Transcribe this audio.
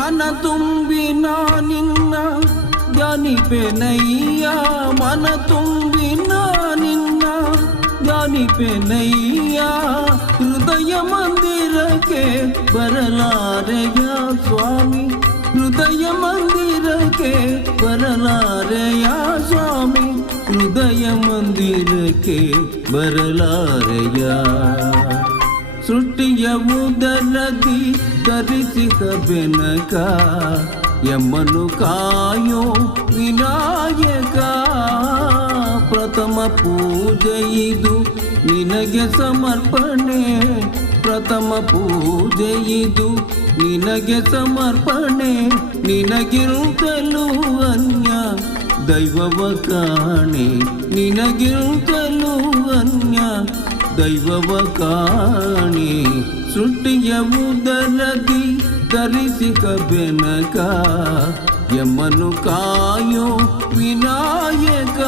ಮನ ತುಂಬಿ ನಿನ್ನ ಧ್ಯಾನಿಪೆನಯ್ಯ ಮನ ತುಂಬಿ ನಿನ್ನ ಧ್ಯಾನಿಪೆನಯ್ಯ ಹೃದಯ ಮಂದಿರಕ್ಕೆ ಬರಲಾರೆಯ ಸ್ವಾಮಿ ಹೃದಯ ಮಂದಿರಕ್ಕೆ ಬರಲಾರೆಯ ಸ್ವಾಮಿ ಹೃದಯ ಮಂದಿರಕ್ಕೆ ಬರಲಾರೆಯ ಸೃಷ್ಟಿಯ ಉದರದಿ ಧರಿಸಿದ ಬೆನಕ ಯಮ್ಮನು ಕಾಯೋ ವಿನಾಯಕ ಪ್ರಥಮ ಪೂಜೆ ಇದು ನಿನಗೆ ಸಮರ್ಪಣೆ ಪ್ರಥಮ ಪೂಜೆ ಇದು ನಿನಗೆ ಸಮರ್ಪಣೆ ನಿನಗಿರುತ್ತಲೂ ಅನ್ಯ ದೈವವ ಕಾಣೆ ನಿನಗಿರುತ್ತಲೂ ಅನ್ಯ ದೈವವ ಕಾಣೆ ಸೃಷ್ಟಿಯ ಉದರದಿ ಧರಿಸಿಕ ಬೆನಕ ಯಮನು ಕಾಯೋ ವಿನಾಯಕ